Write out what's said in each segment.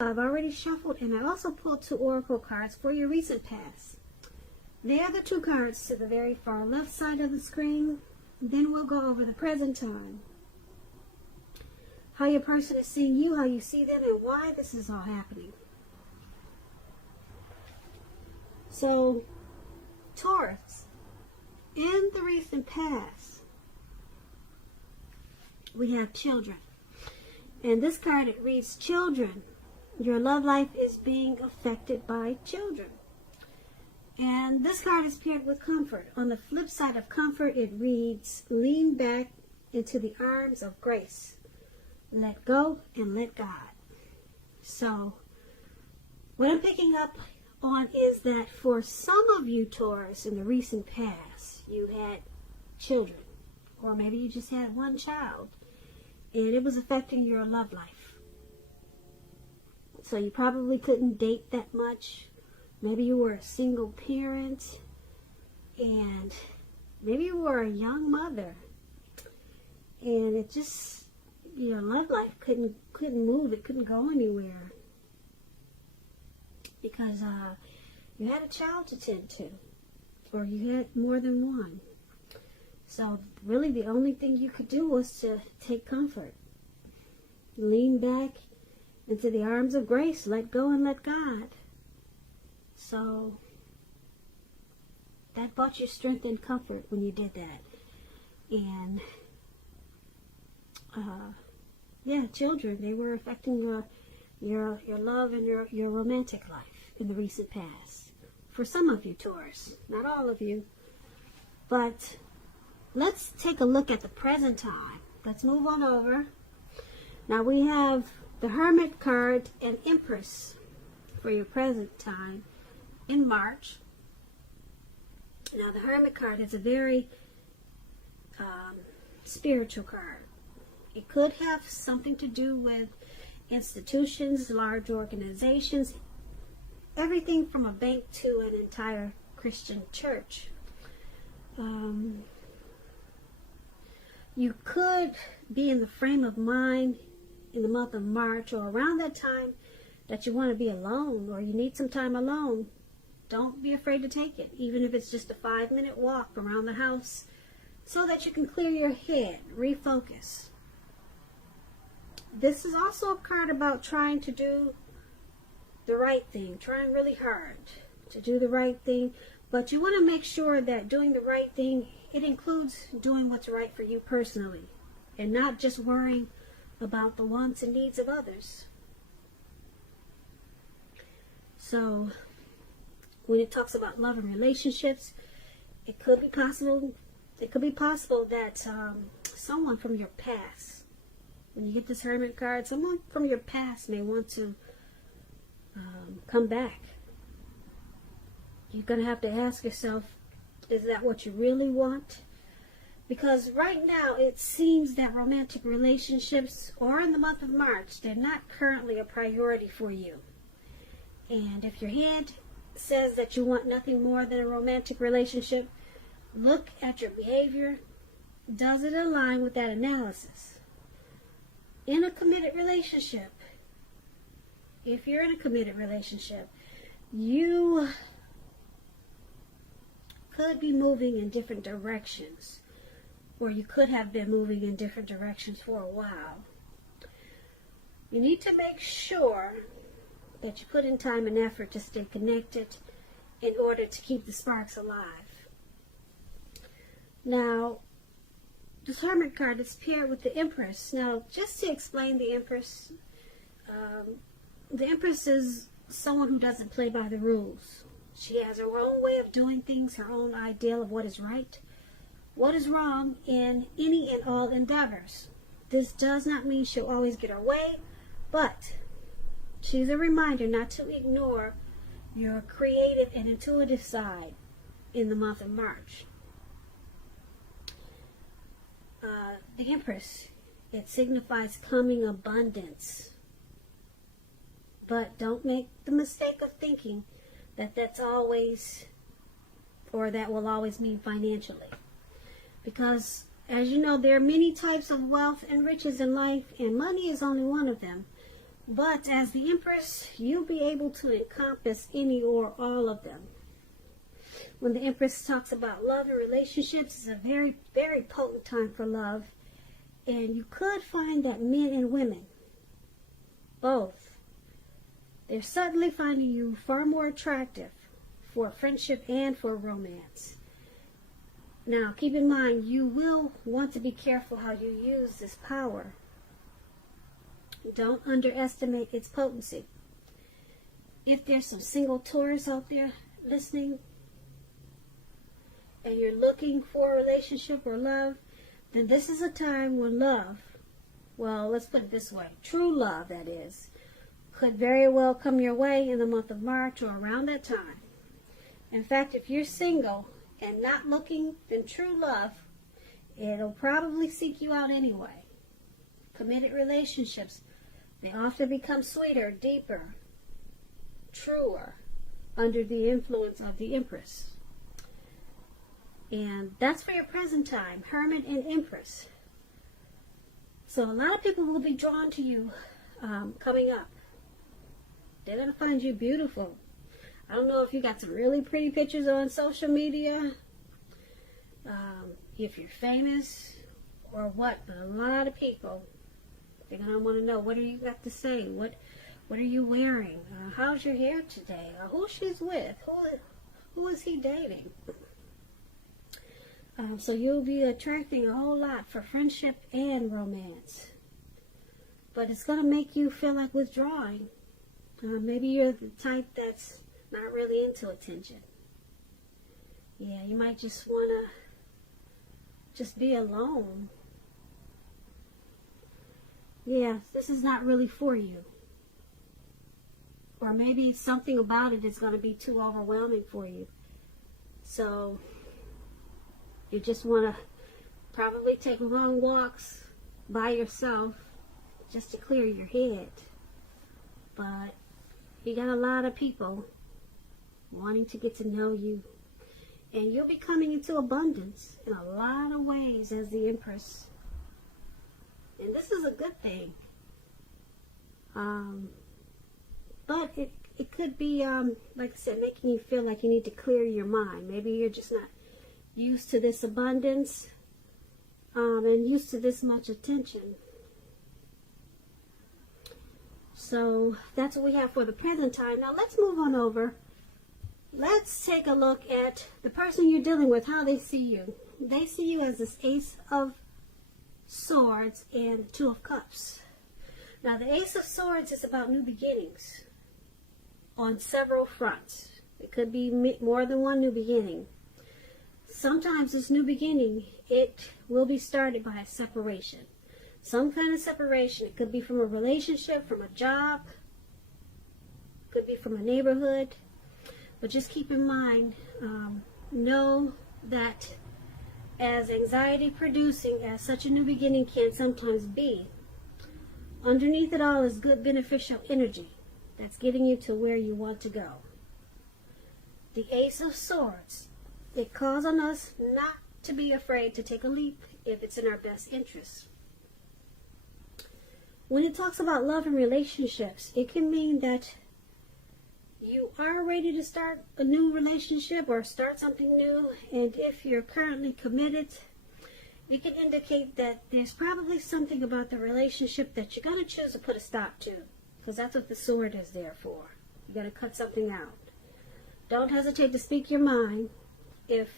I've already shuffled, and I also pulled 2 oracle cards for your recent past. They are the 2 cards to the very far left side of the screen. Then we'll go over the present time. How your person is seeing you, how you see them, and why this is all happening. So, Taurus, in the recent past, we have children. And this card, it reads, children. Your love life is being affected by children. And this card is paired with comfort. On the flip side of comfort, it reads, lean back into the arms of grace. Let go and let God. So, what I'm picking up on is that for some of you, Taurus, in the recent past, you had children. Or maybe you just had one child. And it was affecting your love life. So you probably couldn't date that much. Maybe you were a single parent. And maybe you were a young mother. And it just, your love life couldn't move. It couldn't go anywhere. Because you had a child to tend to. Or you had more than one. So really the only thing you could do was to take comfort. Lean back into the arms of grace. Let go and let God. So that brought you strength and comfort when you did that. And yeah, children, they were affecting your love and your romantic life in the recent past. For some of you, Taurus, not all of you. But let's take a look at the present time. Let's move on over. Now we have the Hermit card and Empress for your present time in March. Now the Hermit card is a very spiritual card. It could have something to do with institutions, large organizations, everything from a bank to an entire Christian church. You could be in the frame of mind in the month of March or around that time that you want to be alone or you need some time alone. Don't be afraid to take it, even if it's just a 5-minute walk around the house so that you can clear your head, refocus. This is also a card about trying to do the right thing, trying really hard to do the right thing, but you want to make sure that doing the right thing, it includes doing what's right for you personally and not just worrying about the wants and needs of others. So when it talks about love and relationships, it could be possible that someone from your past, when you get this Hermit card, someone from your past may want to come back. You're going to have to ask yourself, is that what you really want? Because right now it seems that romantic relationships, or in the month of March, they're not currently a priority for you. And if your head says that you want nothing more than a romantic relationship, look at your behavior. Does it align with that analysis? In a committed relationship, if you're in a committed relationship, you could be moving in different directions, or you could have been moving in different directions for a while. You need to make sure that you put in time and effort to stay connected in order to keep the sparks alive. Now, this Hermit card is paired with the Empress. Now, just to explain the Empress is someone who doesn't play by the rules. She has her own way of doing things, her own ideal of what is right, what is wrong in any and all endeavors. This does not mean she'll always get her way, but she's a reminder not to ignore your creative and intuitive side in the month of March. The Empress, it signifies coming abundance. But don't make the mistake of thinking that that's always, or that will always mean financially. Because, as you know, there are many types of wealth and riches in life, and money is only one of them. But as the Empress, you'll be able to encompass any or all of them. When the Empress talks about love and relationships, it's a very, very potent time for love. And you could find that men and women, both, they're suddenly finding you far more attractive for friendship and for romance. Now, keep in mind, you will want to be careful how you use this power. Don't underestimate its potency. If there's some single Taurus out there listening, and you're looking for a relationship or love, then this is a time when love, well, let's put it this way, true love, that is, could very well come your way in the month of March or around that time. In fact, if you're single and not looking, then true love, it'll probably seek you out anyway. Committed relationships, they often become sweeter, deeper, truer under the influence of the Empress. And that's for your present time, Hermit and Empress. So a lot of people will be drawn to you coming up. They're going to find you beautiful. I don't know if you got some really pretty pictures on social media, if you're famous or what, but a lot of people, they're going to want to know, what do you got to say? What are you wearing? How's your hair today? Who she's with? Who is he dating? So you'll be attracting a whole lot for friendship and romance. But it's going to make you feel like withdrawing. Maybe you're the type that's not really into attention. Yeah, you might just want to just be alone. Yeah, this is not really for you. Or maybe something about it is going to be too overwhelming for you. So you just want to probably take long walks by yourself just to clear your head. But you got a lot of people wanting to get to know you. And you'll be coming into abundance in a lot of ways as the Empress. And this is a good thing. But it could be, like I said, making you feel like you need to clear your mind. Maybe you're just not used to this abundance and used to this much attention. So that's what we have for the present time. Now let's move on over. Let's take a look at the person you're dealing with, how they see you. They see you as this Ace of Swords and Two of Cups. Now the Ace of Swords is about new beginnings on several fronts. It could be more than one new beginning. Sometimes this new beginning, it will be started by a separation. Some kind of separation. It could be from a relationship, from a job, could be from a neighborhood. But just keep in mind, know that as anxiety producing as such a new beginning can sometimes be, underneath it all is good beneficial energy that's getting you to where you want to go. The Ace of Swords, it calls on us not to be afraid to take a leap if it's in our best interest. When it talks about love and relationships, it can mean that you are ready to start a new relationship or start something new, and if you're currently committed, it can indicate that there's probably something about the relationship that you're going to choose to put a stop to, because that's what the sword is there for. You got to cut something out. Don't hesitate to speak your mind. If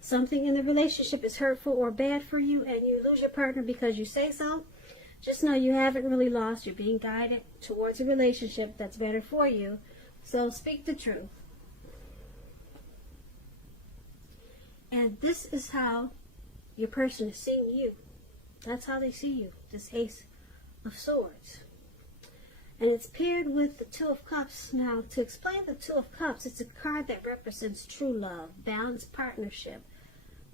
something in the relationship is hurtful or bad for you and you lose your partner because you say so, just know you haven't really lost. You're being guided towards a relationship that's better for you. So speak the truth. And this is how your person is seeing you. That's how they see you, this Ace of Swords. And it's paired with the Two of Cups. Now, to explain the Two of Cups, it's a card that represents true love, balanced partnership,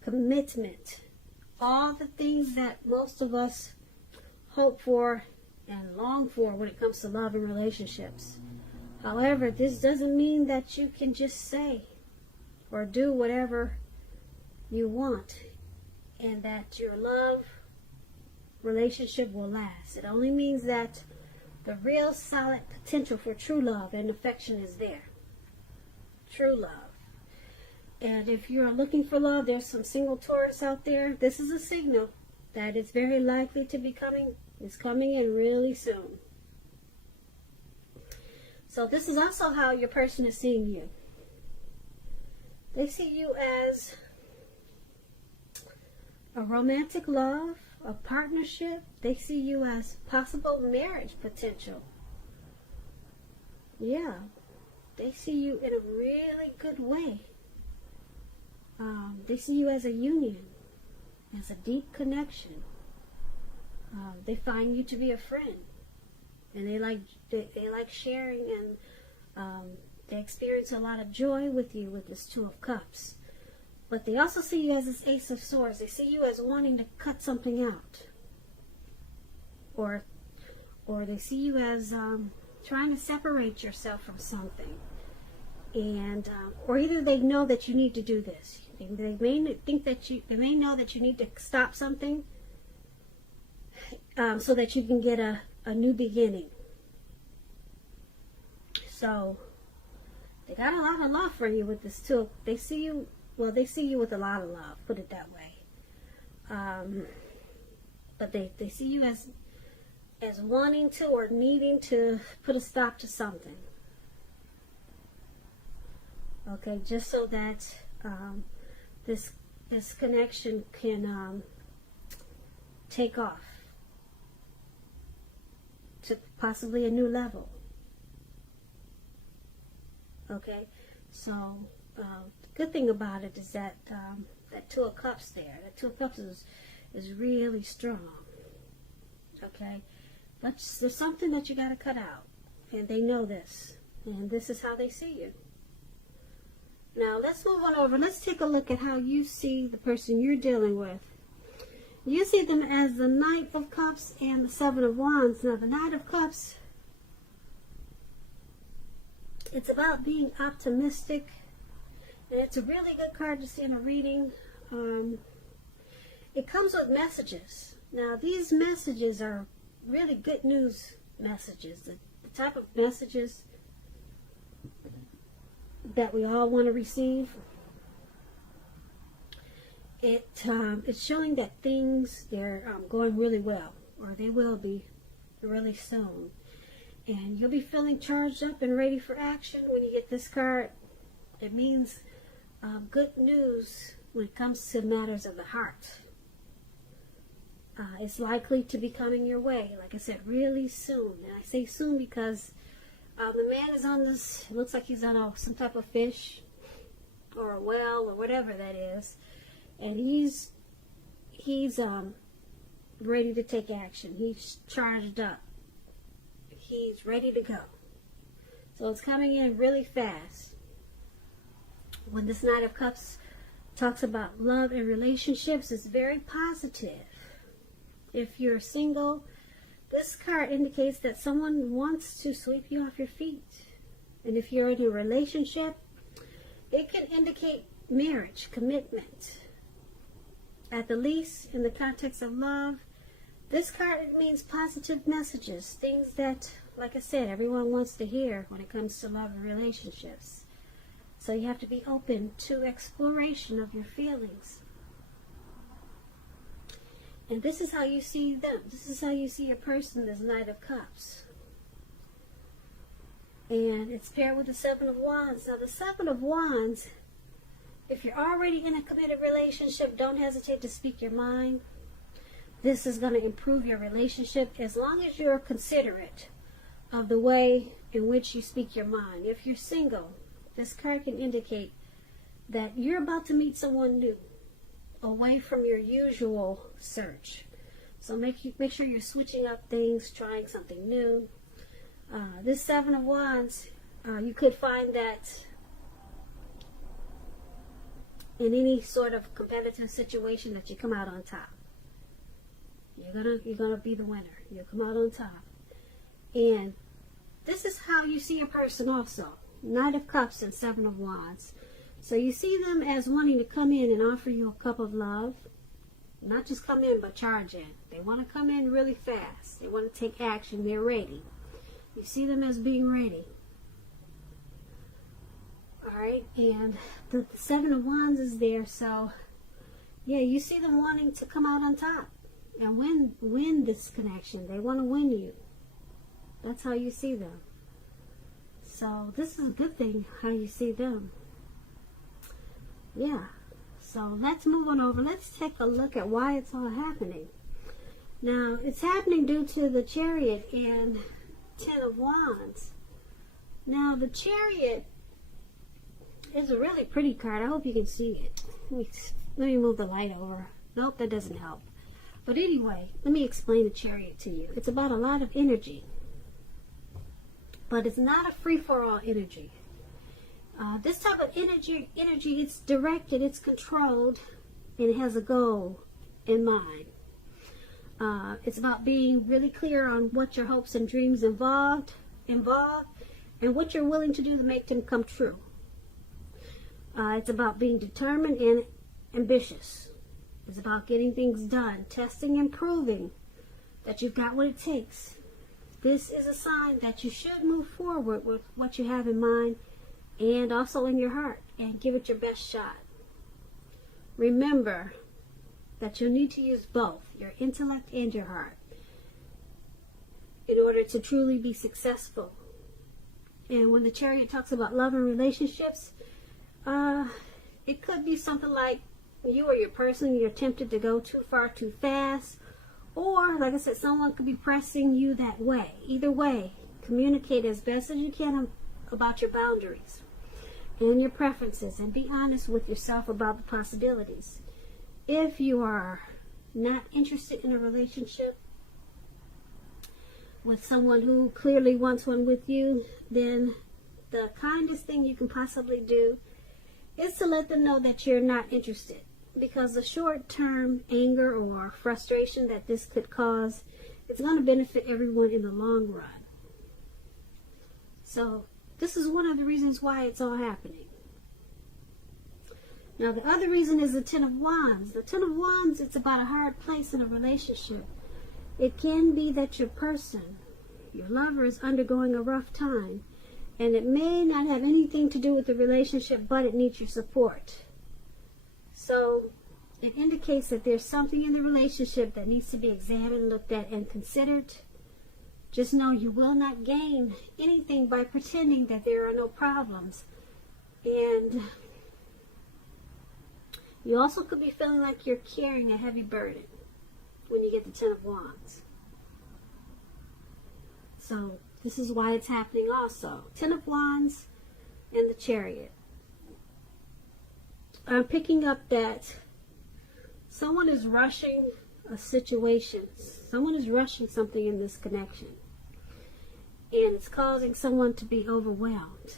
commitment, all the things that most of us hope for and long for when it comes to love and relationships. However, this doesn't mean that you can just say or do whatever you want and that your love relationship will last. It only means that The real solid potential for true love and affection is there. True love. And if you are looking for love, there's some single Taurus out there. This is a signal that it's very likely to be coming. It's coming in really soon. So this is also how your person is seeing you. They see you as a romantic love, a partnership. They see you as possible marriage potential. Yeah, they see you in a really good way. They see you as a union, as a deep connection. They find you to be a friend, and they like sharing, and they experience a lot of joy with you with this Two of Cups. But they also see you as this Ace of Swords. They see you as wanting to cut something out, or they see you as trying to separate yourself from something, and or either they know that you need to do this. They may think that they may know that you need to stop something, so that you can get a new beginning. So they got a lot of love for you with this too. They see you, well, they see you with a lot of love, put it that way. But they see you as wanting to or needing to put a stop to something. Okay, just so that this connection can take off to possibly a new level. Okay, so the good thing about it is that that Two of Cups there, that Two of Cups is really strong. Okay, but there's something that you got to cut out, and they know this, and this is how they see you. Now let's move on over. Let's take a look at how you see the person you're dealing with. You see them as the Knight of Cups and the Seven of Wands. Now the Knight of Cups, it's about being optimistic, and it's a really good card to see in a reading. It comes with messages. Now these messages are really good news messages, the type of messages that we all want to receive. It's showing that things, they're going really well, or they will be really soon. And you'll be feeling charged up and ready for action when you get this card. It means good news when it comes to matters of the heart. It's likely to be coming your way, like I said, really soon. And I say soon because the man is on this, it looks like he's on some type of fish or a well or whatever that is. And he's ready to take action. He's charged up. He's ready to go. So it's coming in really fast. When this Knight of Cups talks about love and relationships, it's very positive. If you're single, this card indicates that someone wants to sweep you off your feet. And if you're in a relationship, it can indicate marriage, commitment. At the least, in the context of love, this card means positive messages, things that, like I said, everyone wants to hear when it comes to love and relationships. So you have to be open to exploration of your feelings. And this is how you see them. This is how you see your person, this Knight of Cups. And it's paired with the Seven of Wands. Now the Seven of Wands, if you're already in a committed relationship, don't hesitate to speak your mind. This is going to improve your relationship as long as you're considerate of the way in which you speak your mind. If you're single, this card can indicate that you're about to meet someone new, away from your usual search. So make sure you're switching up things, trying something new. This Seven of Wands, you could find that in any sort of competitive situation that you come out on top. You're gonna be the winner. You'll come out on top. And this is how you see a person also. Knight of Cups and Seven of Wands. So you see them as wanting to come in and offer you a cup of love. Not just come in, but charge in. They want to come in really fast. They want to take action. They're ready. You see them as being ready. Alright, and the Seven of Wands is there, so yeah, you see them wanting to come out on top and win this connection. They want to win you. That's how you see them. So this is a good thing, how you see them. Yeah. So let's move on over. Let's take a look at why it's all happening. Now, it's happening due to the Chariot and Ten of Wands. Now, the Chariot is a really pretty card. I hope you can see it. Let me move the light over. Nope, that doesn't help. But anyway, let me explain the Chariot to you. It's about a lot of energy. But it's not a free-for-all energy. This type of energy, it's directed, it's controlled, and it has a goal in mind. It's about being really clear on what your hopes and dreams involve, and what you're willing to do to make them come true. It's about being determined and ambitious. It's about getting things done, testing and proving that you've got what it takes. This is a sign that you should move forward with what you have in mind and also in your heart, and give it your best shot. Remember that you'll need to use both your intellect and your heart in order to truly be successful. And when the Chariot talks about love and relationships, it could be something like you or your person, you're tempted to go too far too fast, or like I said, someone could be pressing you that way. Either way, communicate as best as you can about your boundaries and your preferences, and be honest with yourself about the possibilities. If you are not interested in a relationship with someone who clearly wants one with you, then the kindest thing you can possibly do is to let them know that you're not interested, because the short-term anger or frustration that this could cause, it's going to benefit everyone in the long run. So this is one of the reasons why it's all happening. Now, the other reason is the Ten of Wands. The Ten of Wands, it's about a hard place in a relationship. It can be that your person, your lover, is undergoing a rough time, and it may not have anything to do with the relationship, but it needs your support. So it indicates that there's something in the relationship that needs to be examined, looked at, and considered. Just know you will not gain anything by pretending that there are no problems. And you also could be feeling like you're carrying a heavy burden when you get the Ten of Wands. So this is why it's happening also. Ten of Wands and the Chariot. I'm picking up that someone is rushing a situation. Someone is rushing something in this connection. And it's causing someone to be overwhelmed.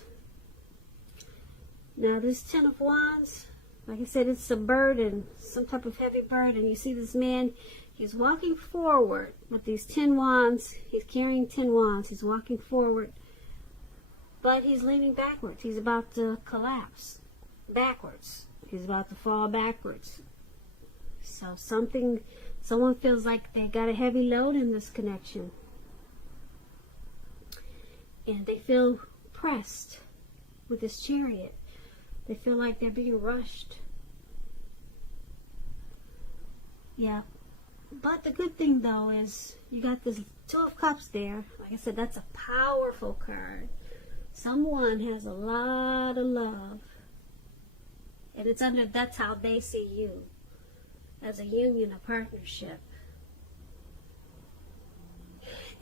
Now this Ten of Wands, like I said, it's a burden, some type of heavy burden. You see this man, he's walking forward with these 10 wands. He's carrying 10 wands. He's walking forward, but he's leaning backwards. He's about to collapse backwards. He's about to fall backwards. So someone feels like they got a heavy load in this connection. And they feel pressed with this Chariot. They feel like they're being rushed. Yeah. But the good thing, though, is you got this Two of Cups there. Like I said, that's a powerful card. Someone has a lot of love. And that's how they see you. As a union, a partnership.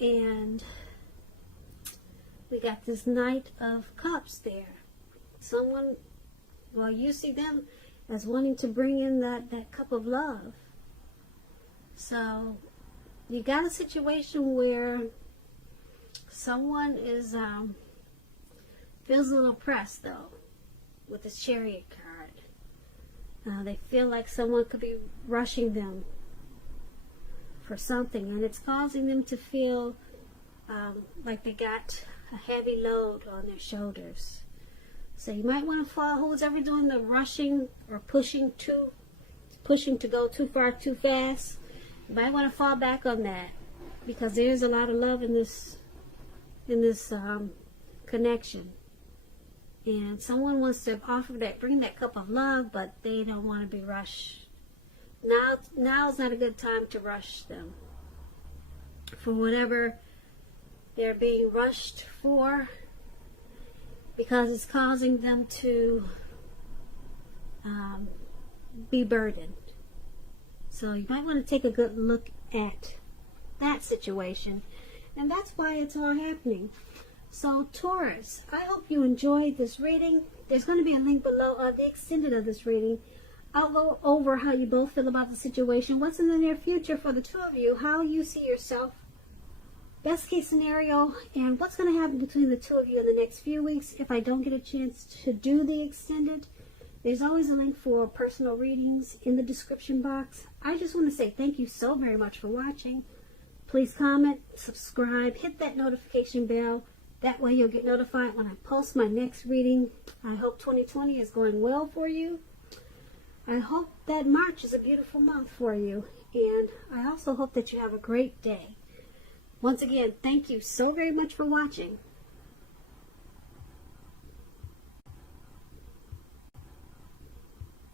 And we got this Knight of Cups there. Someone, well, you see them as wanting to bring in that cup of love. So you got a situation where someone is feels a little pressed, though, with this Chariot card. They feel like someone could be rushing them for something, and it's causing them to feel like they got a heavy load on their shoulders. So you might want to follow who's ever doing the rushing or pushing to go too far too fast. You might want to fall back on that, because there's a lot of love in this in this connection. And someone wants to offer that, bring that cup of love, but they don't want to be rushed. Now is not a good time to rush them for whatever they're being rushed for, because it's causing them to be burdened. So you might want to take a good look at that situation, and that's why it's all happening. So Taurus, I hope you enjoyed this reading. There's going to be a link below of the extended of this reading. I'll go over how you both feel about the situation, what's in the near future for the two of you, how you see yourself, best case scenario, and what's going to happen between the two of you in the next few weeks. If I don't get a chance to do the extended, there's always a link for personal readings in the description box. I just want to say thank you so very much for watching. Please comment, subscribe, hit that notification bell. That way you'll get notified when I post my next reading. I hope 2020 is going well for you. I hope that March is a beautiful month for you. And I also hope that you have a great day. Once again, thank you so very much for watching.